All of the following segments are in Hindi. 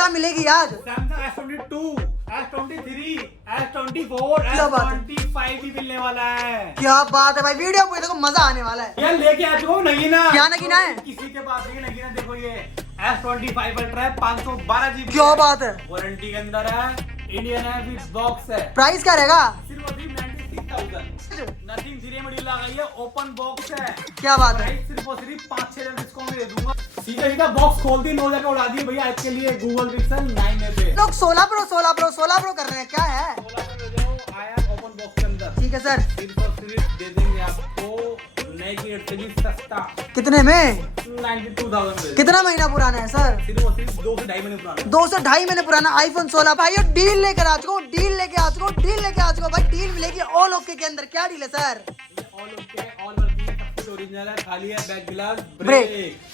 क्या मिलेगी आज? सैमसंग S22, S23, S24, क्या बात है? S25 भी मिलने वाला है। क्या बात है भाई, वीडियो को देखो मजा आने वाला है। ये लेके आ चुका हूँ नगीना। क्या नगीना है? किसी के पास नहीं नगीना। देखो ये S25 अल्ट्रा है, 512 GB। क्या बात है? वारंटी के अंदर है, इंडियन है, विद बॉक्स है। प्राइस क्या रहेगा? सिर्फ अभी 96,000। नथिंग धीरे मड़ी लगाई है, ओपन बॉक्स है। क्या बात है? प्राइस सिर्फ और सिर्फ 5-6 डिस्काउंट दे दूंगा। सीधा बॉक्स खोल दी, 9 उड़ा दिए भैया आपके लिए गूगल पिक्सल 9 पे। लोग 16 प्रो कर रहे हैं, क्या है? 16 पे ले जाओ, आया ओपन बॉक्स के अंदर। ठीक है सर। सिर्फ और सिर्फ दे देंगे आपको नए की रेट से भी सस्ता, कितने में? 92,000 में। कितना महीना पुराना है सर? सिर्फ और सिर्फ 2 से 2.5 महीने पुराना। 2 से 2.5 महीने पुराना आईफोन 16 भाई। डील लेकर आ चुका हूँ, डील लेके आ चुका हूँ, डील लेके आ चुका हूँ भाई। डील मिलेगी ऑल ओके के अंदर। क्या डील है सर? ये ऑल ओके, ऑल वर्किंग है, सब कुछ ओरिजिनल है, खाली है बैक गिलास ब्रेक।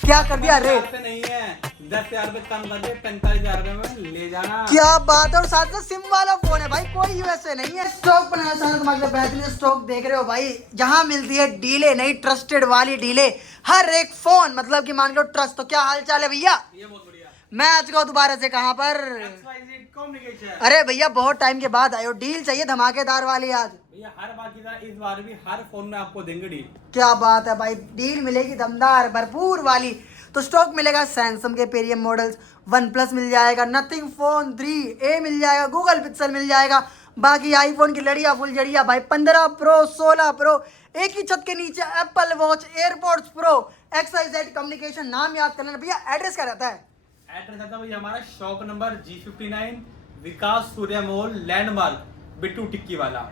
क्या कर दिया रेट? 10,000 नहीं है, 10,000 रुपए कम कर दे, 45,000 रुपए में ले जाना। क्या बात है। और साथ में सिम वाला फोन है भाई, कोई यूएसए नहीं है। स्टॉक बनाना चाहना तुम्हारे लिए बेहतरीन स्टॉक देख रहे हो भाई। जहां मिलती है डीले, नहीं ट्रस्टेड वाली डीले, हर एक फोन मतलब कि मान लो ट्रस्ट। तो क्या हाल चाल है भैया? ये बहुत बढ़िया। मैं आज को दोबारा से कहां पर? XYZ communication. अरे भैया बहुत टाइम के बाद आयो, डील चाहिए धमाकेदार वाली आज। भैया हर बार की तरह इस बार भी हर फोन में आपको देंगे डील। क्या बात है भाई, डील मिलेगी दमदार भरपूर वाली। तो स्टॉक मिलेगा सैमसंग के प्रीमियम मॉडल्स, वन प्लस मिल जाएगा, नथिंग फोन 3A मिल जाएगा, गूगल पिक्सल मिल जाएगा। बाकी आईफोन की लड़िया फुलझड़िया भाई, 15 प्रो, 16 प्रो, एक ही छत के नीचे Apple watch, airports pro, XYZ communication. नाम याद कर लेना भैया। एड्रेस क्या रहता है? एड्रेस आता है भैया हमारा शॉप नंबर G59, विकास सूर्या मॉल, लैंडमार्क, बिट्टू टिक्की वाला।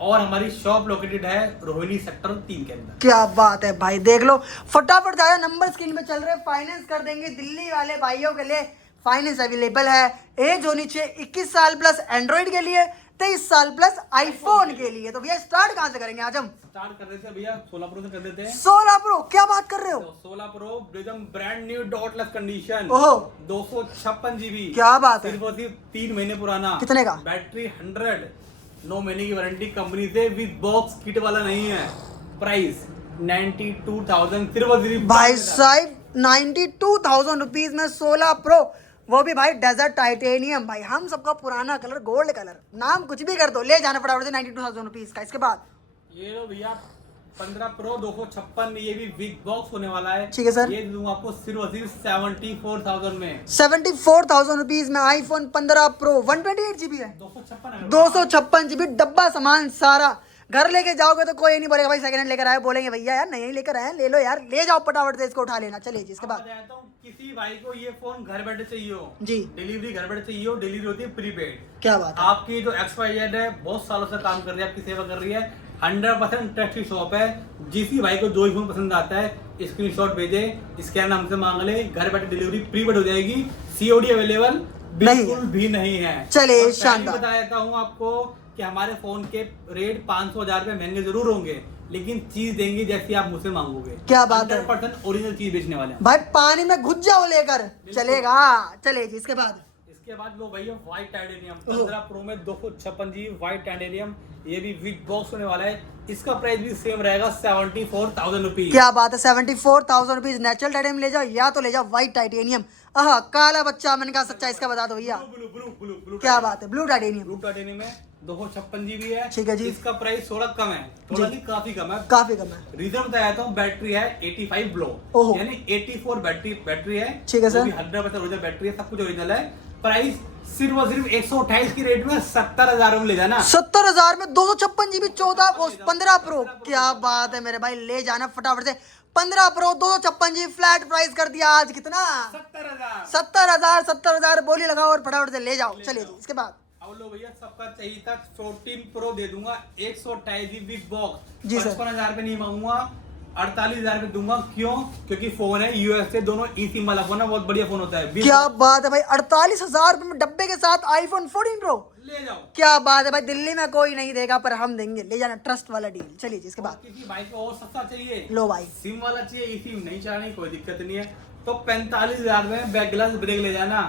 और हमारी शॉप लोकेटेड है रोहिणी सेक्टर 3 के अंदर। क्या बात है भाई, देख लो फटाफट जाया, नंबर स्क्रीन पे चल रहे हैं। फाइनेंस कर देंगे दिल्ली वाले भाइयों के लिए, फाइनेंस अवेलेबल है। एज होनी चाहिए 21 साल प्लस एंड्रॉइड के लिए, 23 साल प्लस आईफोन के लिए। तो भैया स्टार्ट कहाँ से करेंगे आज हम? स्टार्ट कर देते हैं भैया 16 प्रो से कर देते हैं। 16 प्रो? क्या बात कर रहे हो? तो 16 प्रो एकदम ब्रांड न्यू डॉटलेस कंडीशन, ओहो 256 GB। क्या बात है? सिर्फ और सिर्फ 3 महीने पुराना। कितने का? बैटरी 100, 9 महीने की वारंटी कंपनी से, विद बॉक्स किट वाला नहीं है। प्राइस 92,000 सिर्फ और सिर्फ। भाई साहब 92,000 रुपीज में 16 प्रो, वो भी भाई डेजर्ट टाइटेनियम। भाई हम सबका पुराना कलर, गोल्ड कलर, नाम कुछ भी कर दो, ले जाना फटाफट से 92,000 रुपीज का। इसके बाद ये लो भैया 15 प्रो 256, ये भी बिग बॉक्स होने वाला है। ठीक है सर। ये दूंगा आपको सिर्फ और सिर्फ 74,000 में। 74,000 रुपीज में आईफोन 15 प्रो, 128 GB है, 256 256 GB डब्बा सामान सारा। घर लेके जाओगे तो कोई नहीं बोलेगा भाई सेकंड हैंड लेकर आए, बोलेंगे भैया यार नहीं लेकर आए, ले लो यार, ले जाओ फटाफट से इसको उठा लेना। चलिए जी इसके बाद। बताता हूँ, किसी भाई को ये फोन घर बैठे चाहिए हो जी। डिलीवरी घर बैठे चाहिए हो, डिलीवरी होती है प्रीपेड। क्या बात है? आपकी जो XYZ है बहुत सालों से काम कर रही है, आपकी सेवा कर रही है, 100% ट्रस्टी शॉप है। जिसी भाई को जो ही फोन पसंद आता है स्क्रीनशॉट भेजे, स्कैन हमसे मांग ले, घर बैठे डिलीवरी प्रीपेड हो जाएगी। COD अवेलेबल बिल्कुल भी नहीं है। चलिए, और शानदार। बता देता हूँ आपको कि हमारे फोन के रेट 500-1000 रुपए महंगे जरूर होंगे, लेकिन चीज देंगे जैसी आप मुझसे मांगोगे। क्या बात है? 100% ओरिजिनल चीज बेचने वाले हैं। भाई पानी में घुस जाओ लेकर, चलेगा। चलिए जी इसके बाद। इसके बाद लो भैया व्हाइट टाइटेनियम 15 प्रो में 256 GB व्हाइट टाइटेनियम, ये भी विद बॉक्स होने वाला है। इसका प्राइस भी सेम रहेगा 74,000 रुपीज। क्या बात है? 74,000 रुपीज नेचुरल टाइटेनियम ले जाओ या तो ले जाओ व्हाइट टाइटेनियम। आह काला बच्चा मैंने कहा सच्चा, इसका बता दो भैया। ब्लू ब्लू ब्लू ब्लू क्या बात है? Blue titanium. ब्लू टाइटेनियम में 256 GB है। ठीक है जी। इसका प्राइस थोड़ा कम है, थोड़ा नहीं काफी कम है। काफी कम है। रीजन बताया था, बैटरी है 85 ब्लो, ओहो। यानी 84 बैटरी है। ठीक है सर। 100% ओरिजिनल बैटरी है, सब कुछ ओरिजिनल है। प्राइस सिर्फ और सिर्फ 128 की रेट में 70,000 में ले जाना। 70,000 में 256 GB 15 प्रो। क्या बात है मेरे भाई, ले जाना फटाफट से। 15 प्रो 256 GB फ्लैट प्राइस कर दिया आज। कितना? 70,000। 70,000 बोली लगाओ और फटाफट से ले जाओ। चलिए जी इसके बाद। अब लो भैया सबका चाहिए था 14 प्रो दे दूंगा 128 GB बिग बॉक्स। जी सर। 55,000 पे नहीं मांगूंगा, 48,000 पे दूंगा। क्यों? क्योंकि फोन है US से, दोनों ई सिम वाला फोन है, बहुत बढ़िया फोन होता है। क्या बात है भाई, 48,000 रुपए में डब्बे के साथ आईफोन 14 प्रो। ले जाओ। क्या बात है भाई, दिल्ली में कोई नहीं देगा पर हम देंगे, ले जाना, ट्रस्ट वाला डील। चलिए जी इसके बाद। किसी भाई को और सस्ता चाहिए, लो भाई। सिम वाला चाहिए, ई सिम नहीं चाहिए, कोई दिक्कत नहीं है, तो 45,000 में बैक ग्लास ब्रेक ले जाना।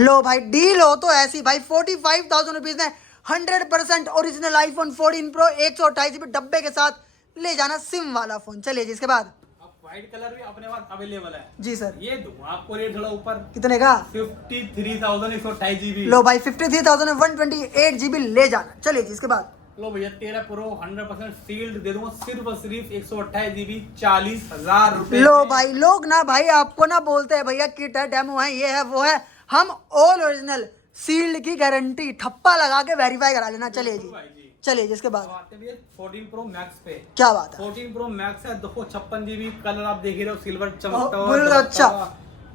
लो भाई डील हो तो ऐसी भाई, 45,000 रुपीज में 100% ओरिजिनल आईफोन 14 प्रो 128 GB डब्बे के साथ ले जाना, सिम वाला फोन। चलिए जी इसके बाद। अब व्हाइट कलर भी अपने पास अवेलेबल है। जी सर, ये दूंगा आपको रेट थोड़ा ऊपर, कितने का? 53,128 GB। लो भाई 53,000 में 128 GB ले जाना। चलिए जी, इसके बाद लो भैया 13 प्रो 100% सील्ड दे दूंगा सिर्फ और सिर्फ 128 GB 40,000 रुपए। लो भाई, लोग ना भाई आपको ना बोलते हैं भैया किट है, डेमो है, ये है वो है, हम ऑल ओरिजिनल सील्ड की गारंटी ठप्पा लगा के वेरीफाई करा लेना। चलिए जी, चलिए जी, इसके बाद आते हैं 14 प्रो मैक्स पे। क्या बात है? 14 प्रो मैक्स है 256 GB, कलर आप देख ही रहे हो, सिल्वर चमकता ओह, बिल्कुल अच्छा।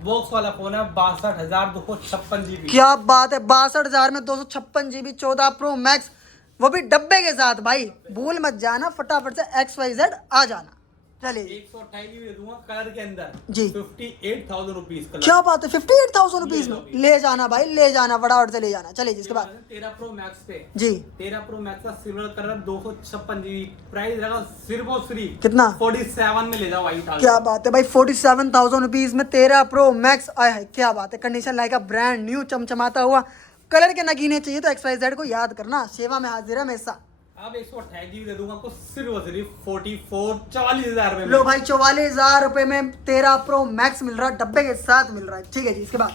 बॉक्स वाला फोन है, 62,256 GB। क्या बात है, 62,000 में 256 GB 14 प्रो मैक्स, वो भी डब्बे के साथ। भाई भूल मत जाना, फटाफट से XYZ आ जाना। चलिए 128 GB दे दूंगा कलर के अंदर जी। 58,000 रुपीज कलर। क्या बात है, 58,000 रुपीज में ले जाना भाई, ले जाना, फटाफट से ले जाना। चलिए जिसके बाद 13 प्रो मैक्स पे जी, 13 प्रो मैक्स का सिल्वर कलर 256 GB, प्राइस रहेगा सिर्फ और सिर्फ कितना? 47 में ले जाओ भाई। क्या बात है भाई, 47,000 रुपीज में 13 प्रो मैक्स आया है। क्या बात है, कंडीशन लाइक ब्रांड न्यू, चमचमाता हुआ, कलर के नगीने चाहिए तो XYZ को याद करना, सेवा में हाजिर है हमेशा। अब 128 GB दे दूंगा आपको सिर्फ और सिर्फ 44,000 रुपए में। लो भाई 44,000 रुपए में 13 प्रो मैक्स मिल रहा है, डब्बे के साथ मिल रहा है। ठीक है जी, इसके बाद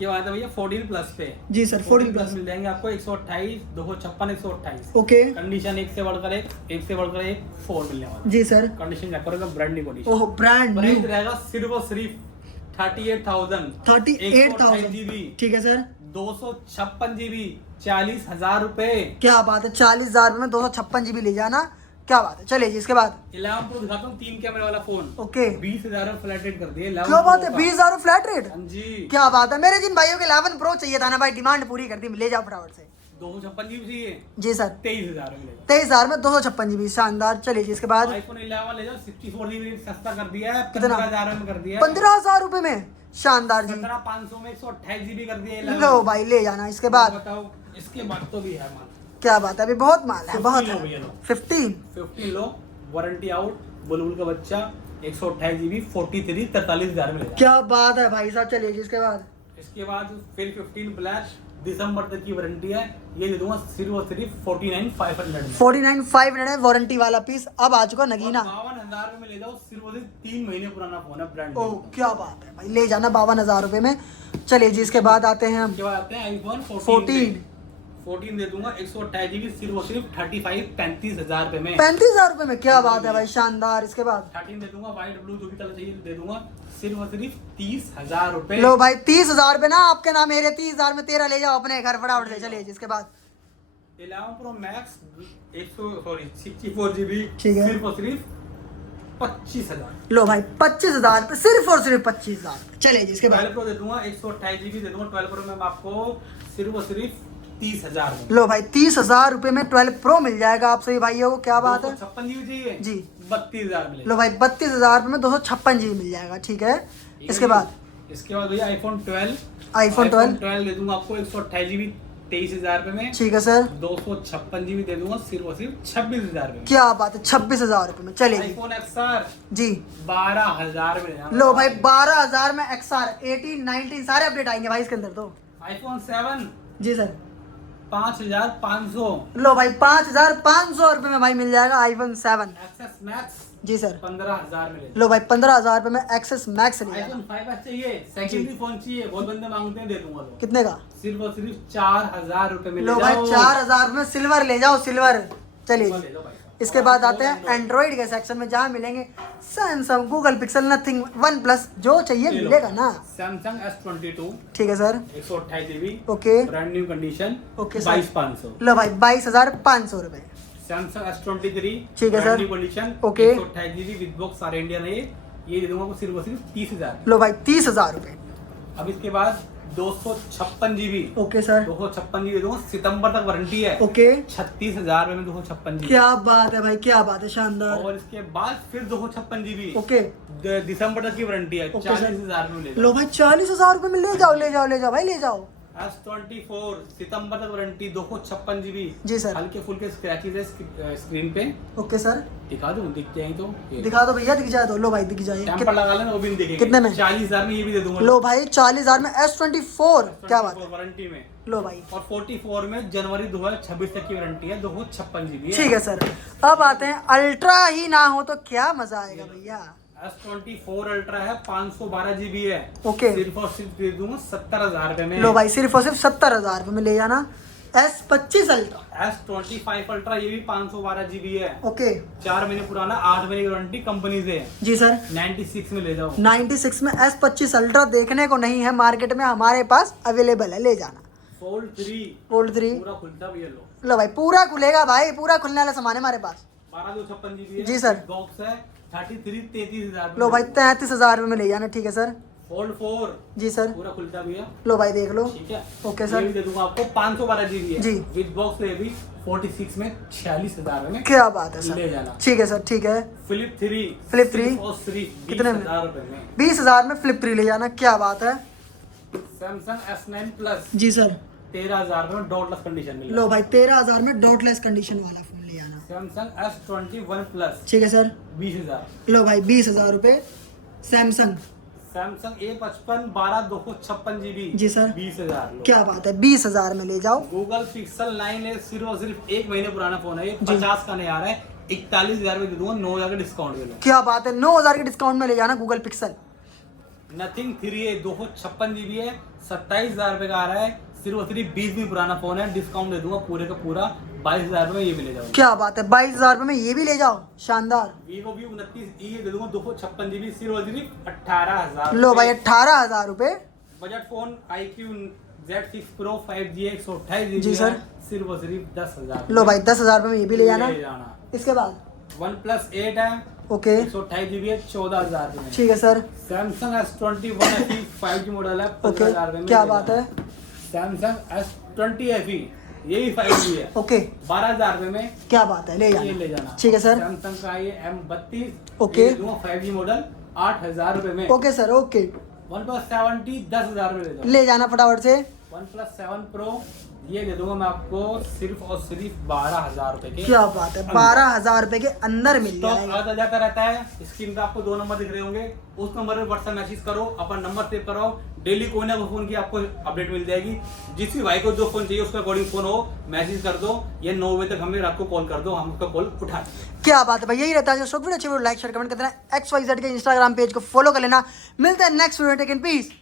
ये बात है भैया 14 प्लस पे। जी सर, 14 प्लस मिल जाएंगे आपको 128 256 128। ओके कंडीशन एक से बढ़कर एक फोन मिलने वाला। जी सर। कंडीशन क्या करोगे, ब्रांड न्यू कंडीशन। ओह, ब्रांड प्राइस न्यू, रहेगा सिर्फ और सिर्फ 38,000 38,000 GB, ठीक है सर। 256 GB 40,000 रुपए। क्या बात है, 40,000 में 256 GB ले जाना। क्या बात है, चलिए जी, इसके बाद 11 प्रो दिखाता हूँ, 3 कैमरे वाला फोन। ओके 20,000 में फ्लैट रेट कर दिए। क्या बात है, 20,000 फ्लैट रेट। हाँ जी, क्या बात है, मेरे जिन भाइयों के 11 प्रो चाहिए था ना भाई, डिमांड पूरी कर दी, ले जाओ फटाफट से। 256 GB चाहिए, जी सर, 23,000 में ले जाओ। 23,000 में 256 GB, शानदार। चलिए जी, इसके बाद आईफोन 11 ले जाओ, 64 GB सस्ता कर दिया है, कितना? 15,000 में कर दिया है। 15,000 रुपए में, शानदार जी। 17,500 में 128 GB कर दिया है। लो भाई ले जाना। इसके बाद बताओ, इसके बाद तो भी है माल। क्या बात है, अभी बहुत माल है, बहुत 15 लो है। भैया लो। 15 लो, वारंटी आउट, बुलबुल का बच्चा, 128 GB 43,000 में ले जाओ। क्या बात है भाई साहब। चलिए जी, इसके बाद इसके बाद फिर 15 ब्लैक दिसंबर तक की वारंटी है, ये दे दूंगा सिर्फ और सिर्फ 49,500 में। 49,500 है वारंटी वाला पीस, अब आ चुका नगीना। 52,000 में ले जाओ, सिर्फ और सिर्फ 3 महीने पुराना फोन है, ब्रांड। ओह क्या बात है भाई, ले जाना 52,000 रुपए में। चलिए जी, इसके बाद आते हैं हम इसके बाद आते हैं आईफोन 14 दे दूंगा 128 GB सिर्फ और सिर्फ 35,000 रुपए में। 35,000 रुपए में। क्या बात है भाई, शानदार। इसके बाद 13 दे दूंगा, व्हाइट ब्लू जो भी कलर चाहिए दे दूंगा, सिर्फ और सिर्फ 30,000 रुपए। लो भाई 30,000 रुपए ना आपके नाम, मेरे 30,000 में 13 ले जाओ अपने घर फटाफट से। चलिए जी, इसके बाद 11 प्रो मैक्स 64 GB ठीक है। सिर्फ और सिर्फ 25,000। लो भाई 25,000 रुपए, सिर्फ और सिर्फ 25,000। चलिए जी, इसके बाद 12 प्रो दे दूंगा 128 GB दे दूंगा, 12 प्रो में आपको सिर्फ और सिर्फ 30,000 में। लो भाई 30,000 रुपए में 12 प्रो मिल जाएगा आप सभी भाइयों को। क्या बात है 56 GB चाहिए जी, 32,000 में ले लो भाई 32,000 रुपए में 256 GB मिल जाएगा। ठीक है, इसके बाद इसके बाद भैया आईफोन 12 दे दूंगा आपको 128 GB 23,000 रुपए में। ठीक है सर। 256 GB दे दूंगा सिर्फ और सिर्फ 26,000 रुपए में। क्या बात है, 26,000 रुपए में। चलिए जी, आईफोन XR जी 12,000 में ले जाना। लो भाई 12,000 में XR 18 19 सारे अपडेट आएंगे भाई इसके अंदर तो। आईफोन 7 जी सर। 5,500। लो भाई 5,500 रुपए में भाई मिल जाएगा आईफोन 7। एक्सेस मैक्स जी सर। 15,000 में ले लो भाई 15,000 रुपए में एक्सेस मैक्स ले आईफोन जाएगा। 5S चाहिए, सेकेंडरी फोन चाहिए, बहुत बंदे मांगते हैं, दे दूंगा तो कितने का? सिर्फ और सिर्फ 4,000 रुपए में ले लो भाई जाओ। 4,000 में सिल्वर ले जाओ, सिल्वर। चलिए ले जी, लो भाई साहब। इसके बाद आते हैं एंड्रॉइड के सेक्शन में, जहाँ मिलेंगे Samsung, Google pixel, nothing, one plus, जो चाहिए ले लो। मिलेगा ना। सैमसंग S22 ठीक है sir. 128 GB okay brand new condition, okay sir. 22,500। लो भाई 22,500 रुपए। सैमसंग S23 ठीक है sir. New condition, okay. 128 GB with box सारे इंडियन है, ये दे दूंगा आपको सिर्फ और सिर्फ 30,000। लो भाई 30,000 रुपए। अब इसके बाद 256 GB ओके सर। 256 GB दूंगा, सितंबर तक वारंटी है, ओके 36,000 में 256 GB। क्या बात है भाई, क्या बात है, शानदार। और इसके बाद फिर 256 GB ओके दिसंबर तक की वारंटी है, ओके सर। 40,000 में ले लो भाई 40,000 रुपए में ले जाओ, ले जाओ, ले जाओ भाई, ले जाओ। S24 सितंबर तक वारंटी, 256 GB। जी सर। हल्के फुल्के स्क्रैचेस है स्क्रीन पे, ओके सर, दिखा दूं, दिख जाए तो ये। दिखा दो भैया, दिख जाए तो। लो भाई दिख जाए। टेम्पर लगा लेना, वो भी नहीं दिखेगा। कितने में? 40,000 में ये भी दे दूंगा। लो भाई 40,000 में S24। क्या बात है। वारंटी में। लो भाई और 44 में जनवरी 2026 तक की वारंटी है, 256 GB। ठीक है सर। अब आते हैं, अल्ट्रा ही ना हो तो क्या मजा आएगा भैया। S24 अल्ट्रा है, 512 GB है। ओके। सिर्फ और सिर्फ दे दूंगा 70,000 रुपए में। लो भाई सिर्फ और सिर्फ 70,000 रुपये में ले जाना। S25 ultra. S25 अल्ट्रा ये भी 512 GB है। ओके 4 महीने पुराना, 8 महीने की वारंटी कंपनी से है। जी सर। 96 में ले जाओ। 96 में S25 अल्ट्रा देखने को नहीं है मार्केट में, हमारे पास अवेलेबल है, ले जाना। फोल्ड 3 पूरा खुलता भी है। लो भाई पूरा खुलेगा भाई, पूरा खुलने वाला सामान है हमारे पास। 1256 GB है। जी सर। बॉक्स है 33,000 लो भाई 33,000 रुपये में ले जाना। ठीक है सर। फोल्ड 4 जी सर। पूरा खुलता भी है। लो भाई देख लो। ठीक है। Okay sir. ये भी दे दूंगा आपको 512 GB है। जी। विद बॉक्स ये भी 46 में 46,000 में क्या बात है ले सर। जाना। ठीक है सर ठीक है। फ्लिप 3 फ्लिप 3 और सिर्फ कितने में? 20,000 रुपए में। 20,000 में फ्लिप 3 ले जाना। क्या बात है। सैमसंग S9 प्लस जी सर। 13,000 में डॉटलेस कंडीशन मिलेगा। लो भाई 13,000 में डॉटलेस कंडीशन वाला फोन ले जाना। सैमसंग S21 प्लस ठीक है सर। 20,000। लो भाई 20,000 रुपये। Samsung Samsung A55 12,256 GB। जी सर। 20,000 लो। क्या बात है, 20,000 में ले जाओ। गूगल पिक्सल 9 सिर्फ और सिर्फ 1 महीने पुराना फोन है। ये जी। 50 का नहीं आ रहा है, 41,000 में दे दूंगा, 9,000 का डिस्काउंट दे लो। क्या बात है, 9,000 के डिस्काउंट में ले जाना गूगल पिक्सल। नथिंग 3 है, 256 GB है, 27,000 रुपए का आ रहा है। सिर्फ और सिर्फ 20 दिन पुराना फोन है, डिस्काउंट दे दूंगा पूरे का पूरा 22,000 रुपए में ये भी ले जाओ। क्या बात है, 22,000 रुपये में ये भी ले जाओ। शानदार। Vivo V29e दे दूंगा 256 GB, सिर्फ और सिर्फ 18,000। लो भाई 18,000 रुपये। Budget phone iQ Z6 Pro 5G 128 GB जी सर। है, सिर्फ और सिर्फ 10,000। लो भाई 10,000 रुपये में ये भी ले जाना। ले जाना। इसके बाद OnePlus 8 है, ओके 128 GB है, 14,000 रुपए में। ठीक है sir. Samsung S21 FE 5G model है, 15,000 रुपए में। क्या ले बात जाना। है। सैमसंग S20 FE ये भी 5G है, ओके 12,000 रुपए में। क्या बात है, ले ये ले जाना। जाना। ठीक है सर। सैमसंग का ये M32 ओके। ये दूंगा 5G मॉडल 8,000 रुपए में। Okay sir okay. OnePlus 7T 10,000 रुपए ले जाओ। ले जाना फटाफट से। OnePlus 7 Pro ये दे दूंगा मैं आपको सिर्फ और सिर्फ 12,000 रुपए के। क्या बात है, 12,000 रुपये के अंदर मिल स्टॉक जाएगा। आता जाता रहता है। स्क्रीन पे आपको 2 नंबर दिख रहे होंगे, उस नंबर पे व्हाट्सएप मैसेज करो, अपना नंबर सेव कराओ। डेली कोई ना कोई फोन की आपको अपडेट मिल जाएगी। जिस भी भाई को जो फोन चाहिए उसका अकॉर्डिंग फोन हो, मैसेज कर दो या 9 बजे तक हमें रात को कॉल कर दो, हम उसका कॉल उठा देंगे। क्या बात है भाई, यही रहता है जो शॉर्ट वीडियो अच्छी वीडियो लाइक शेयर कमेंट करते हैं। XYZ के इंस्टाग्राम पेज को फॉलो कर लेना। मिलते हैं next video, take in piece.